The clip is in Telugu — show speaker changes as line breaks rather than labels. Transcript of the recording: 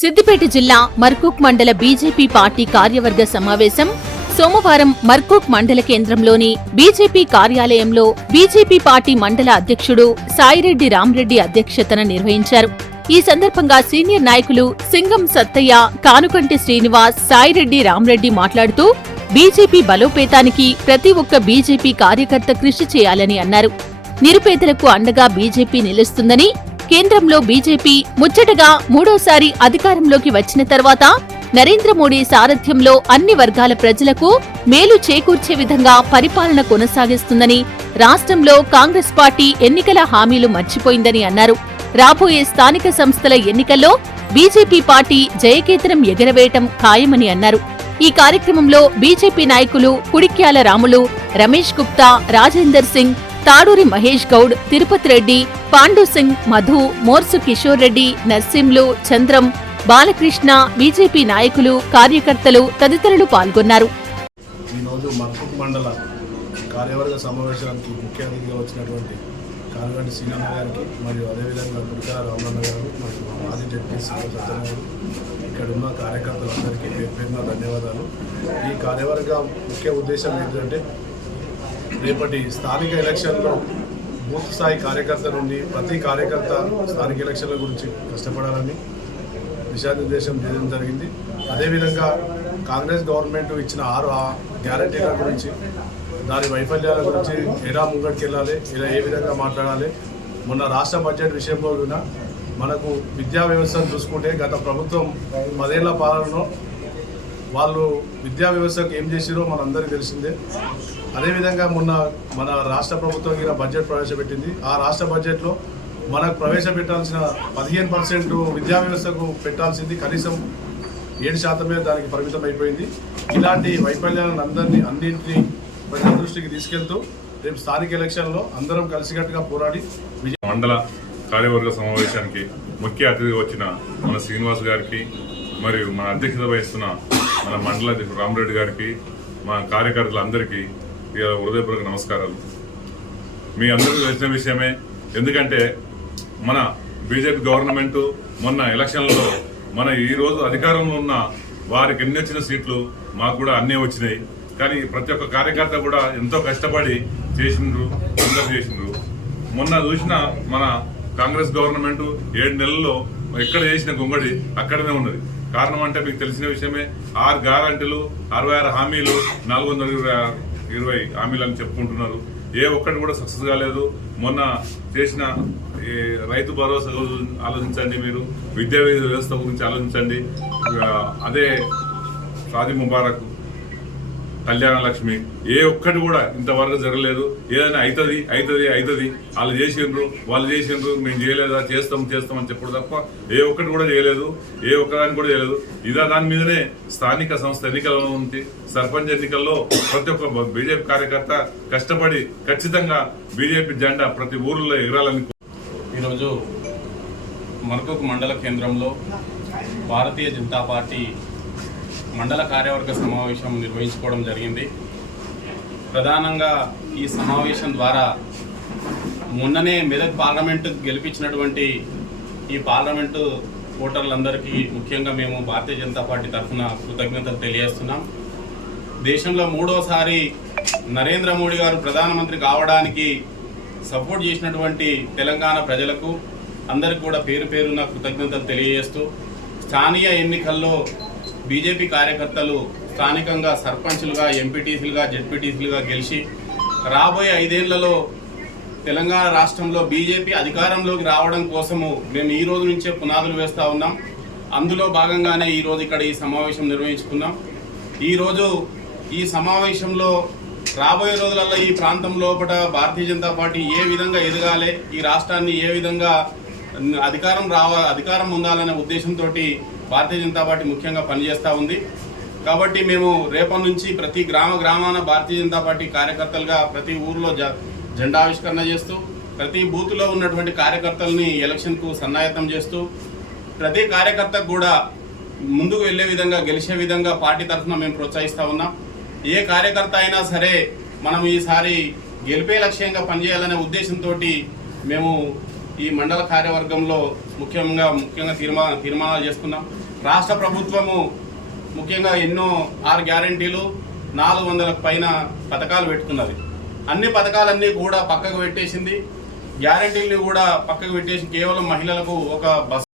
సిద్దిపేట జిల్లా మర్కూక్ మండల బీజేపీ పార్టీ కార్యవర్గ సమావేశం సోమవారం మర్కూక్ మండల కేంద్రంలోని బీజేపీ కార్యాలయంలో బీజేపీ పార్టీ మండల అధ్యక్షుడు సాయిరెడ్డి రామ్రెడ్డి అధ్యక్షతన నిర్వహించారు. ఈ సందర్భంగా సీనియర్ నాయకులు సింగం సత్తయ్య కానుకంటి శ్రీనివాస్ సాయిరెడ్డి రామ్రెడ్డి మాట్లాడుతూ బీజేపీ బలోపేతానికి ప్రతి ఒక్క బీజేపీ కార్యకర్త కృషి చేయాలని అన్నారు. నిరుపేదలకు అండగా బీజేపీ నిలుస్తుందని కేంద్రంలో బీజేపీ ముచ్చటగా మూడోసారి అధికారంలోకి వచ్చిన తర్వాత నరేంద్ర మోడీ సారథ్యంలో అన్ని వర్గాల ప్రజలకు మేలు చేకూర్చే విధంగా పరిపాలన కొనసాగిస్తుందని రాష్ట్రంలో కాంగ్రెస్ పార్టీ ఎన్నికల హామీలు మర్చిపోయిందని అన్నారు. రాబోయే స్థానిక సంస్థల ఎన్నికల్లో బీజేపీ పార్టీ జయకేతనం ఎగరవేయటం ఖాయమని అన్నారు. ఈ కార్యక్రమంలో బీజేపీ నాయకులు కుడిక్యాల రాములు రమేష్ గుప్తా రాజేందర్ సింగ్ తాడూరి మహేష్ గౌడ్ తిరుపతి రెడ్డి పాండుసింగ్ మధు మోర్సు కిషోర్ రెడ్డి నర్సింలు చంద్రం బాలకృష్ణ బీజేపీ నాయకులు కార్యకర్తలు తదితరులు పాల్గొన్నారు.
ఈరోజు మర్కుక్ మండల కార్యవర్గ సమావేశానికి ముఖ్య అతిథిగా వచ్చినటువంటి కానుగంటి శ్రీనాథ గారికి మరియు అదేవిధంగా కుడికాల రామన్న గారు మరియు మాజీ డిప్యూటీ సీఎం సత్యనారాయణ గారు ఇక్కడ ఉన్న కార్యకర్తలందరికీ పేరు పేరున ధన్యవాదాలు. ఈ కార్యవర్గ ముఖ్య ఉద్దేశం ఏంటంటే రేపటి స్థానిక ఎలక్షన్లో బూత్ స్థాయి కార్యకర్త నుండి ప్రతి కార్యకర్త స్థానిక ఎలక్షన్ల గురించి కష్టపడాలని దిశానిర్దేశం చేయడం జరిగింది. అదేవిధంగా కాంగ్రెస్ గవర్నమెంట్ ఇచ్చిన ఆరు గ్యారంటీల గురించి దాని వైఫల్యాల గురించి ఎలా ముంగడికి వెళ్ళాలి ఇలా ఏ విధంగా మాట్లాడాలి మొన్న రాష్ట్ర బడ్జెట్ విషయంలో మనకు విద్యా వ్యవస్థను చూసుకుంటే గత ప్రభుత్వం పదేళ్ళ పాలనలో వాళ్ళు విద్యా వ్యవస్థకు ఏం చేసిరో మనందరికీ తెలిసిందే. అదేవిధంగా మొన్న మన రాష్ట్ర ప్రభుత్వం కింద బడ్జెట్ ప్రవేశపెట్టింది. ఆ రాష్ట్ర బడ్జెట్లో మనకు ప్రవేశపెట్టాల్సిన పదిహేను పర్సెంట్ విద్యా వ్యవస్థకు పెట్టాల్సింది కనీసం ఏడు శాతమే దానికి పరిమితం అయిపోయింది. ఇలాంటి వైఫల్యాలను అందరినీ అన్నింటినీ ప్రజల దృష్టికి తీసుకెళ్తూ రేపు స్థానిక ఎలక్షన్లో అందరం కలిసికట్టుగా పోరాడి విజయ
మండల కార్యవర్గ సమావేశానికి ముఖ్య అతిథిగా వచ్చిన మన శ్రీనివాస్ గారికి మరియు మన అధ్యక్షత వహిస్తున్న మన మండల అధ్యక్షుడు రామరెడ్డి గారికి మా కార్యకర్తలందరికీ ఇక హృదయపూర్వక నమస్కారాలు. మీ అందరికీ తెలిసిన విషయమే ఎందుకంటే మన బీజేపీ గవర్నమెంట్ మొన్న ఎలక్షన్లలో మన ఈరోజు అధికారంలో ఉన్న వారికి ఎన్ని వచ్చిన సీట్లు మాకు కూడా అన్నీ వచ్చినాయి. కానీ ప్రతి ఒక్క కార్యకర్త కూడా ఎంతో కష్టపడి చేసిండ్రు అందరు చేసిండ్రు. మొన్న చూసిన మన కాంగ్రెస్ గవర్నమెంట్ ఏడు నెలల్లో ఎక్కడ చేసిన గుంగడి అక్కడనే ఉన్నది. కారణం అంటే మీకు తెలిసిన విషయమే ఆరు గ్యారంటీలు అరవై ఆరు హామీలు నాలుగు వందల ఇరవై హామీలు అని చెప్పుకుంటున్నారు. ఏ ఒక్కటి కూడా సక్సెస్ కాలేదు. మొన్న చేసిన ఈ రైతు భరోసా ఆలోచించండి మీరు. విద్యా వ్యవస్థ గురించి ఆలోచించండి. అదే షాది ముబారక్ కళ్యాణ లక్ష్మి. ఏ ఒక్కటి కూడా ఇంతవరకు జరగలేదు. ఏదైనా అవుతుంది అవుతుంది అవుతుంది వాళ్ళు చేసిండ్రు వాళ్ళు చేసిండ్రు మేము చేయలేదా చేస్తాం చేస్తాం అని చెప్పడం తప్ప ఏ ఒక్కటి కూడా చేయలేదు ఏ ఒక్కదాన్ని కూడా చేయలేదు. ఇదా దాని మీదనే స్థానిక సంస్థ ఎన్నికల్లో ఉంది. సర్పంచ్ ఎన్నికల్లో ప్రతి ఒక్క బీజేపీ కార్యకర్త కష్టపడి ఖచ్చితంగా బీజేపీ జెండా ప్రతి ఊరిలో ఎగరాలని
ఈరోజు మరొక మండల కేంద్రంలో భారతీయ జనతా పార్టీ మండల కార్యవర్గ సమావేశం నిర్వహించుకోవడం జరిగింది. ప్రధానంగా ఈ సమావేశం ద్వారా మొన్ననే మెదక్ పార్లమెంటు గెలిపించినటువంటి ఈ పార్లమెంటు ఓటర్లందరికీ ముఖ్యంగా మేము భారతీయ జనతా పార్టీ తరఫున కృతజ్ఞతలు తెలియజేస్తున్నాం. దేశంలో మూడోసారి నరేంద్ర మోడీ గారు ప్రధానమంత్రి కావడానికి సపోర్ట్ చేసినటువంటి తెలంగాణ ప్రజలకు అందరికి కూడా పేరు పేరున కృతజ్ఞతలు తెలియజేస్తూ స్థానిక ఎన్నికల్లో బీజేపీ కార్యకర్తలు స్థానికంగా సర్పంచ్లుగా ఎంపీటీసీలుగా జెడ్పీటీసీలుగా గెలిచి రాబోయే ఐదేళ్ళలో తెలంగాణ రాష్ట్రంలో బీజేపీ అధికారంలోకి రావడం కోసము మేము ఈ రోజు నుంచే పునాదులు వేస్తూ ఉన్నాం. అందులో భాగంగానే ఈ రోజు ఇక్కడ ఈ సమావేశం నిర్వహించుకున్నాం. ఈరోజు ఈ సమావేశంలో రాబోయే రోజులలో ఈ ప్రాంతం లోపల భారతీయ జనతా పార్టీ ఏ విధంగా ఎదగాలి ఈ రాష్ట్రాన్ని ఏ విధంగా అధికారం రావ అధికారం ఉండాలనే ఉద్దేశంతో భారతీయ జనతా పార్టీ ముఖ్యంగా పనిచేస్తూ ఉంది. కాబట్టి మేము రేపటి నుంచి ప్రతి గ్రామ గ్రామాన భారతీయ జనతా పార్టీ కార్యకర్తలుగా ప్రతి ఊర్లో జ జెండా ఆవిష్కరణ చేస్తూ ప్రతి బూత్లో ఉన్నటువంటి కార్యకర్తల్ని ఎలక్షన్కు సన్నాయత్తం చేస్తూ ప్రతి కార్యకర్తకు కూడా ముందుకు వెళ్ళే విధంగా గెలిచే విధంగా పార్టీ తరఫున మేము ప్రోత్సహిస్తూ ఉన్నాం. ఏ కార్యకర్త అయినా సరే మనం ఈసారి గెలిపే లక్ష్యంగా పనిచేయాలనే ఉద్దేశంతో మేము ఈ మండల కార్యవర్గంలో ముఖ్యంగా ముఖ్యంగా తీర్మా తీర్మానాలు చేసుకున్నాం రాష్ట్ర ప్రభుత్వము ముఖ్యంగా ఎన్నో ఆరు గ్యారంటీలు నాలుగు వందల పైన పథకాలు పెట్టుకున్నది. అన్ని పథకాలన్నీ కూడా పక్కకు పెట్టేసింది. గ్యారంటీల్ని కూడా పక్కకు పెట్టేసి కేవలం మహిళలకు ఒక బస్